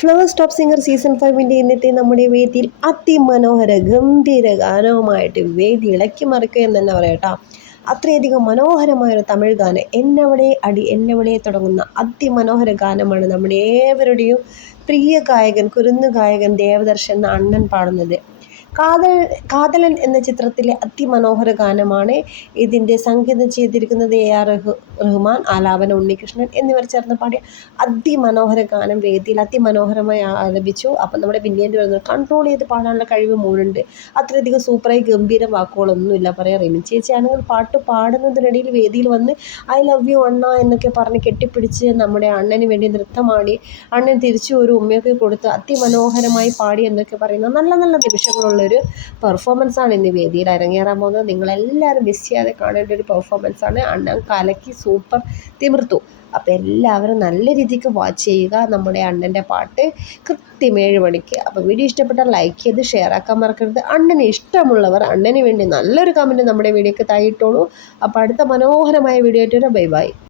Flowers top singer season ഫൈവിന്റെ ഇന്നത്തെ നമ്മുടെ വേദിയിൽ അതിമനോഹര ഗംഭീര ഗാനവുമായിട്ട് വേദി ഇളക്കി മറിക്കുക എന്ന് തന്നെ പറയട്ടോ അത്രയധികം മനോഹരമായൊരു തമിഴ് ഗാനം എന്നവളെ അടി എന്നവിടെ തുടങ്ങുന്ന അതിമനോഹര ഗാനമാണ് നമ്മുടെ ഏവരുടെയും പ്രിയ ഗായകൻ കുരുന്നു ഗായകൻ ദേവദർശൻ എന്ന അണ്ണൻ പാടുന്നത്. കാതൽ കാതലൻ എന്ന ചിത്രത്തിലെ അതിമനോഹര ഗാനമാണ് ഇതിന്റെ സംഗീതം ചെയ്തിരിക്കുന്നത് എ ആർ റഹ് റഹ്മാൻ ആലാപന ഉണ്ണികൃഷ്ണൻ എന്നിവർ ചേർന്ന് പാടിയ അതിമനോഹര ഗാനം വേദിയിൽ അതിമനോഹരമായി ആലപിച്ചു. അപ്പം നമ്മുടെ പിന്നീട് വരുന്നത് കൺട്രോൾ ചെയ്ത് പാടാനുള്ള കഴിവ് മൂന്നുണ്ട് അത്രയധികം സൂപ്പറായി ഗംഭീര വാക്കുകളൊന്നുമില്ല. പറയാം റിമി ചേച്ചിയാണെങ്കിൽ പാട്ട് പാടുന്നതിനിടയിൽ വേദിയിൽ വന്ന് ഐ ലവ് യു അണ്ണ എന്നൊക്കെ പറഞ്ഞ് കെട്ടിപ്പിടിച്ച് നമ്മുടെ അണ്ണന് വേണ്ടി നൃത്തമാടി അണ്ണൻ തിരിച്ചു ഒരു ഉമ്മയൊക്കെ കൊടുത്ത് അതിമനോഹരമായി പാടി എന്നൊക്കെ പറയുന്ന നല്ല നല്ല നിമിഷങ്ങളുള്ളൊരു പെർഫോമൻസാണ് ഇന്ന് വേദിയിൽ അരങ്ങേറാൻ പോകുന്നത്. നിങ്ങളെല്ലാവരും മിസ് ചെയ്യാതെ കാണേണ്ട ഒരു പെർഫോമൻസാണ് അണ്ണൻ കലക്കി സൂപ്പർ തിമിർത്തു. അപ്പോൾ എല്ലാവരും നല്ല രീതിക്ക് വാച്ച് ചെയ്യുക. നമ്മുടെ അണ്ണന്റെ പാട്ട് കൃത്യം ഏഴ് മണിക്ക്. അപ്പോൾ വീഡിയോ ഇഷ്ടപ്പെട്ടാൽ ലൈക്ക് ചെയ്ത് ഷെയർ ആക്കാൻ മറക്കരുത്. അണ്ണന് ഇഷ്ടമുള്ളവർ അണ്ണന് വേണ്ടി നല്ലൊരു കമന്റ് നമ്മുടെ വീഡിയോക്ക് തായിട്ടോളൂ അപ്പോൾ അടുത്ത മനോഹരമായ വീഡിയോ ആയിട്ട് ബൈ ബൈ